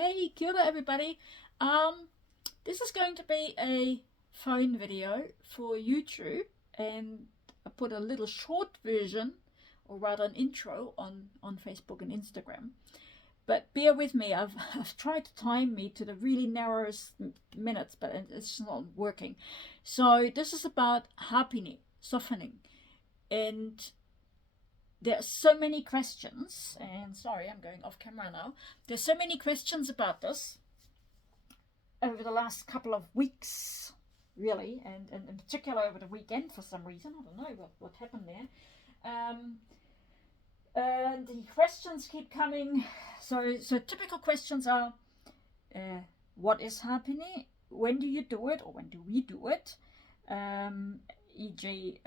Hey, kia ora everybody. This is going to be a phone video for YouTube, and I put a little short version, or rather an intro, on Facebook and Instagram. But bear with me, I've tried to time me to the really narrowest minutes, but it's not working. So this is about hapine, softening, and there are so many questions, and sorry, I'm going off camera now. There's so many questions about this over the last couple of weeks, really, and in particular over the weekend for some reason. I don't know what happened there. And the questions keep coming. So typical questions are, what is happening? When do you do it, or when do we do it? E.g.,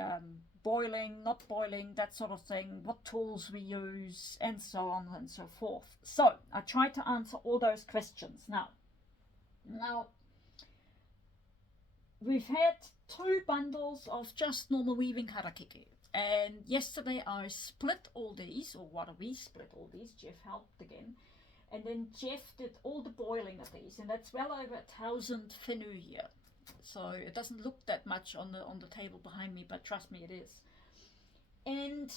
boiling, not boiling, that sort of thing, what tools we use, and so on and so forth. So I tried to answer all those questions. Now we've had 2 bundles of just normal weaving harakeke, and yesterday I split all these, or what we split all these. Jeff helped again, and then Jeff did all the boiling of these, and that's well over 1,000 whenua here. So it doesn't look that much on the table behind me, but trust me, it is. And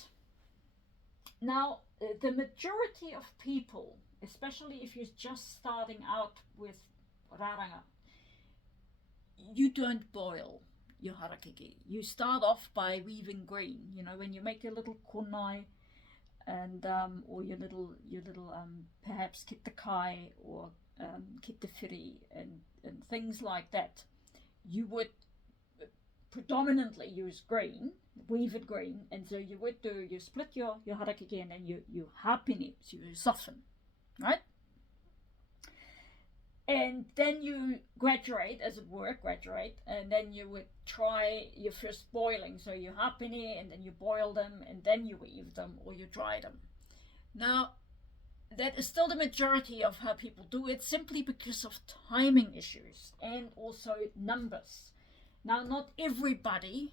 now the majority of people, especially if you're just starting out with raranga, you don't boil your harakeke. You start off by weaving green. You know, when you make your little konai, and or your little perhaps kitakai, or kitawhiri, and things like that, you would predominantly use green, weave it green, and so you split your harakeke, and then you hapine it, so you soften, right? And then you graduate, as it were, and then you would try your first boiling, so you hapine, and then you boil them, and then you weave them, or you dry them. Now, that is still the majority of how people do it, simply because of timing issues and also numbers. Now, not everybody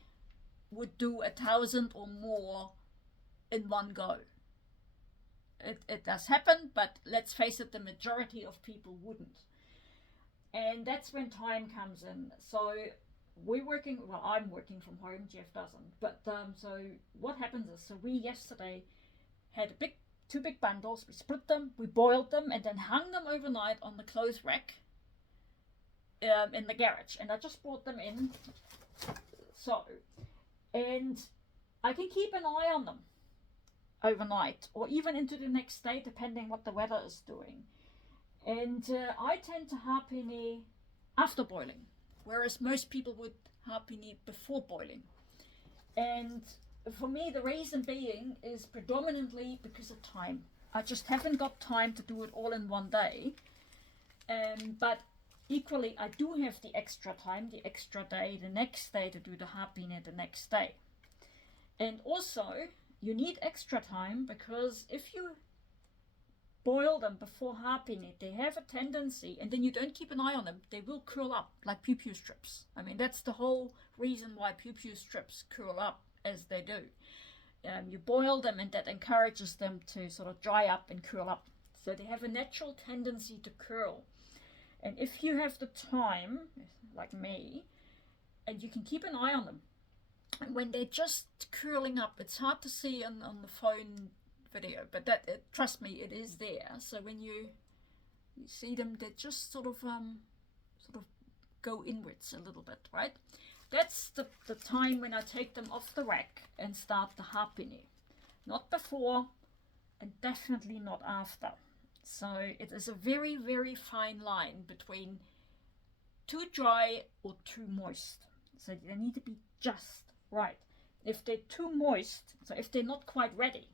would do 1,000 or more in one go. It does happen, but let's face it, the majority of people wouldn't. And that's when time comes in. So I'm working from home, Jeff doesn't. But so what happens is, so we yesterday had 2 big bundles. We split them, we boiled them, and then hung them overnight on the clothes rack in the garage. And I just brought them in. So, and I can keep an eye on them overnight, or even into the next day, depending what the weather is doing. And I tend to hapine after boiling, whereas most people would hapine before boiling. And for me, the reason being is predominantly because of time. I just haven't got time to do it all in one day. But equally, I do have the extra time, the extra day, the next day, to do the hapine the next day. And also, you need extra time, because if you boil them before hapine, they have a tendency, and then you don't keep an eye on them, they will curl up like pew strips. I mean, that's the whole reason why pew strips curl up as they do. You boil them, and that encourages them to sort of dry up and curl up. So they have a natural tendency to curl. And if you have the time, like me, and you can keep an eye on them, and when they're just curling up, it's hard to see on the phone video, but trust me, it is there. So when you see them, they just sort of go inwards a little bit, right? That's the time when I take them off the rack and start the hapine. Not before, and definitely not after. So it is a very, very fine line between too dry or too moist. So they need to be just right. If they're too moist, so if they're not quite ready,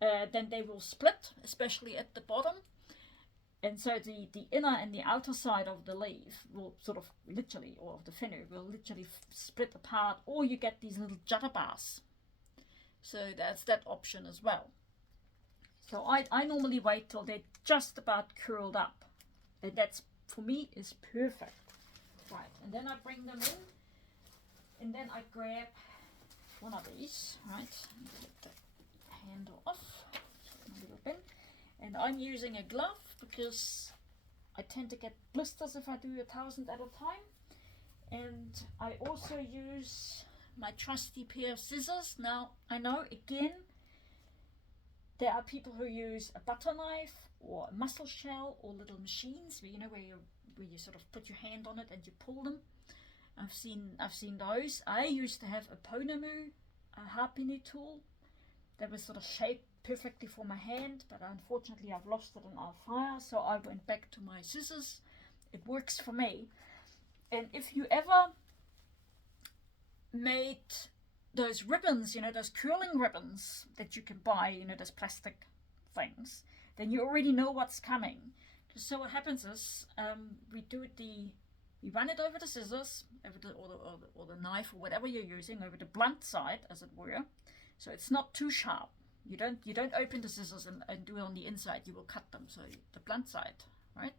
then they will split, especially at the bottom. And so the inner and the outer side of the leaf will sort of literally, or of the whenua, will literally split apart, or you get these little jatterbars. So that's that option as well. So I normally wait till they're just about curled up. And that's, for me, is perfect. Right, and then I bring them in, and then I grab one of these, right, and get the handle off, my little bin. And I'm using a glove because I tend to get blisters if I do 1,000 at a time. And I also use my trusty pair of scissors. Now, I know, again, there are people who use a butter knife or a mussel shell or little machines where, where you sort of put your hand on it and you pull them. I've seen those. I used to have a Phormium Hapine tool that was sort of shaped perfectly for my hand, but unfortunately I've lost it in our fire, so I went back to my scissors. It works for me. And if you ever made those ribbons, those curling ribbons that you can buy, those plastic things, then you already know what's coming. So what happens is we run it over the scissors, or the knife, or whatever you're using, over the blunt side, as it were. So it's not too sharp. You don't open the scissors and do it on the inside. You will cut them. So the blunt side, right?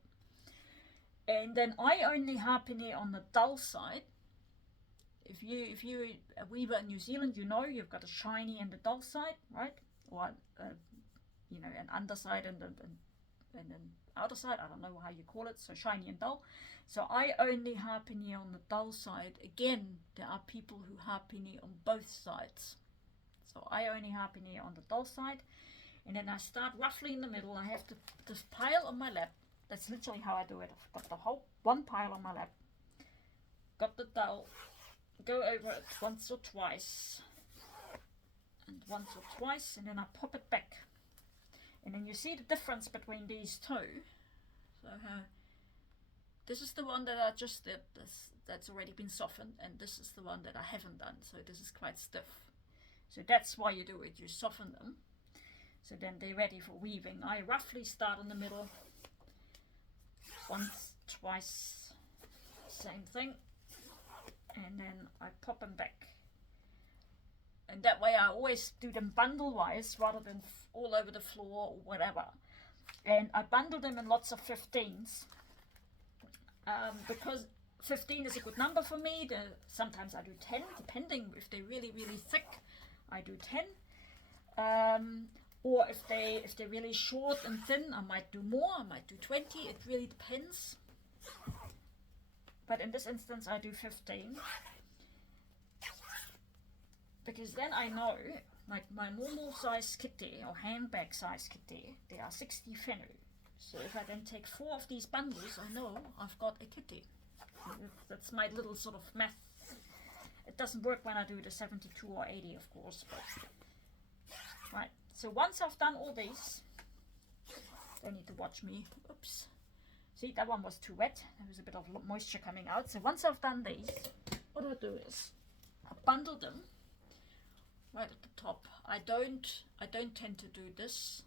And then I only harpine on the dull side. If you're a weaver in New Zealand, you've got a shiny and a dull side, right? Or an underside and an outer side. I don't know how you call it. So shiny and dull. So I only harpine on the dull side. Again, there are people who harpine on both sides. So I only harpine on the dull side, and then I start roughly in the middle. I have this pile on my lap. That's literally how I do it. I've got the whole one pile on my lap. Got the dull. Go over it once or twice, and then I pop it back. And then you see the difference between these two. So this is the one that I just did. That's already been softened, and this is the one that I haven't done. So this is quite stiff. So that's why you do it. You soften them. So then they're ready for weaving. I roughly start in the middle. Once, twice, same thing. And then I pop them back. And that way I always do them bundle-wise rather than all over the floor or whatever. And I bundle them in lots of 15s. Because 15 is a good number for me. Sometimes I do 10, depending if they're really, really thick. I do 10, or if they're really short and thin, I might do more. I might do 20. It really depends. But in this instance, I do 15, because then I know, like my normal size kitty or handbag size kitty, they are 60 whenu. So if I then take 4 of these bundles, I know I've got a kitty. That's my little sort of math. It doesn't work when I do the 72 or 80, of course, but right. So once I've done all these, they need to watch me. Oops. See, that one was too wet. There was a bit of moisture coming out. So once I've done these, what I do is I bundle them right at the top. I don't tend to do this.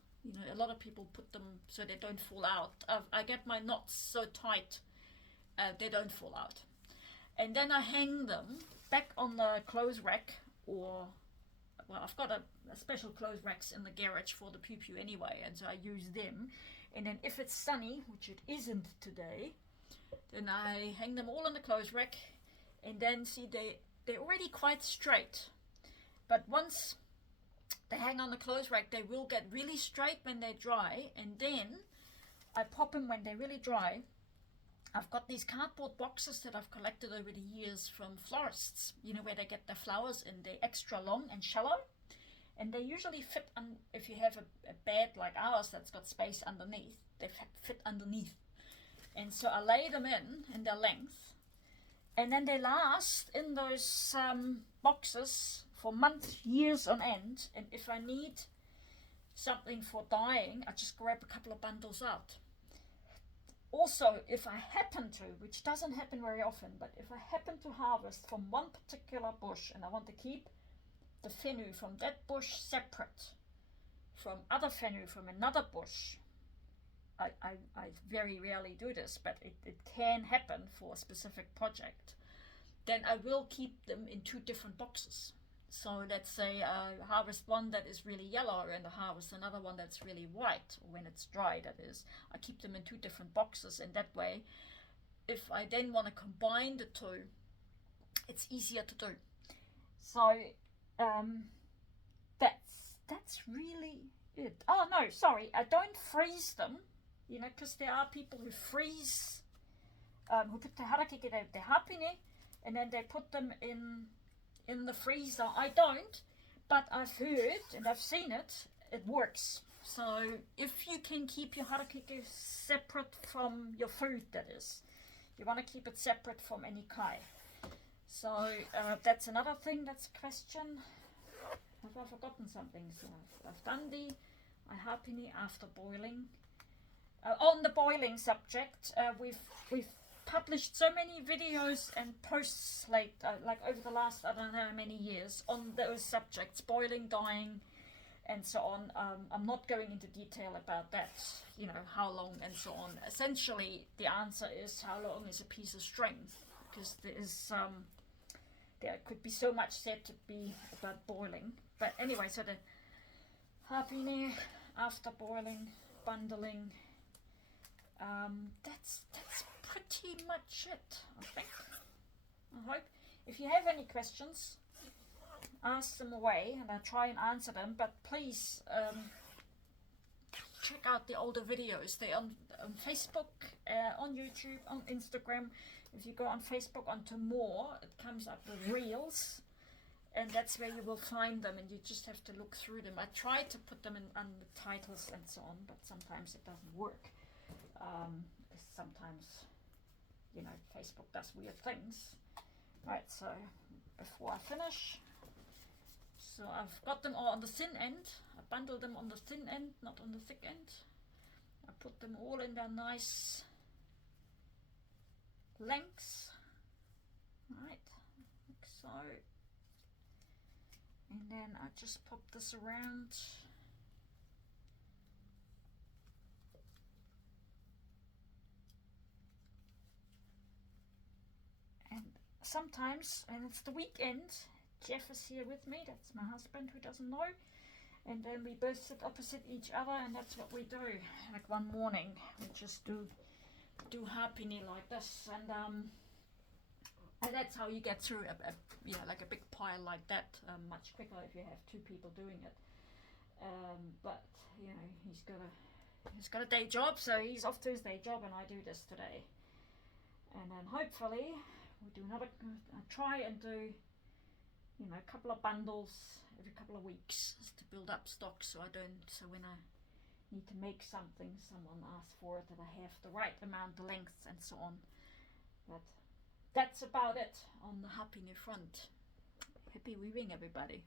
A lot of people put them so they don't fall out. I get my knots so tight, they don't fall out. And then I hang them back on the clothes rack, I've got a special clothes racks in the garage for the pew anyway, and so I use them. And then if it's sunny, which it isn't today, then I hang them all on the clothes rack, and then see they're already quite straight. But once they hang on the clothes rack, they will get really straight when they're dry, and then I pop them when they're really dry. I've got these cardboard boxes that I've collected over the years from florists, where they get their flowers in. They're extra long and shallow, and they usually fit on, if you have a bed like ours that's got space underneath, they fit underneath. And so I lay them in their length, and then they last in those boxes for months, years on end. And if I need something for dyeing, I just grab a couple of bundles out. Also, if I happen to, which doesn't happen very often, but if I happen to harvest from one particular bush and I want to keep the whenu from that bush separate from other whenu from another bush, I very rarely do this, but it can happen for a specific project, then I will keep them in 2 different boxes. So let's say I harvest one that is really yellow and I harvest another one that's really white, or when it's dry, that is. I keep them in 2 different boxes, and that way, if I then want to combine the 2, it's easier to do. So that's really it. Oh no, sorry, I don't freeze them You know, because there are people who freeze, who put the harakeke, the hapine, and then they put them in the freezer. I don't, but I've heard and I've seen it. It works. So if you can keep your harakeke separate from your food, that is, you want to keep it separate from any kai. So that's another thing. That's a question. Have I forgotten something? So I've done the hapine after boiling. On the boiling subject, we've published so many videos and posts like over the last, I don't know how many years, on those subjects, boiling, dyeing, and so on. I'm not going into detail about that, you know, how long and so on. Essentially, the answer is how long is a piece of string, because there could be so much said to be about boiling. But anyway, so the hapine after boiling, bundling, that's pretty much it, I think. I hope. If you have any questions, ask them away and I'll try and answer them, but please check out the older videos. They're on Facebook, on YouTube, on Instagram. If you go on Facebook onto more, it comes up with reels, and that's where you will find them, and you just have to look through them. I try to put them in on the titles and so on, but sometimes it doesn't work. Sometimes, you know, Facebook does weird things. Right, so before I finish, so I've got them all on the thin end. I bundle them on the thin end, not on the thick end. I put them all in their nice lengths, right, like so. And then I just pop this around. And sometimes, and it's the weekend, Jeff is here with me, that's my husband who doesn't know, and then we both sit opposite each other, and that's what we do. Like one morning, we just do hapine like this, and that's how you get through like a big pile like that much quicker if you have two people doing it. But you know, he's got a day job, so he's off to his day job, and I do this today. And then hopefully we'll do another. Try and do, you know, a couple of bundles every couple of weeks to build up stock, so when I need to make something, someone asks for it, that I have the right amount, the lengths, and so on. But that's about it on the hapine front. Happy weaving, everybody.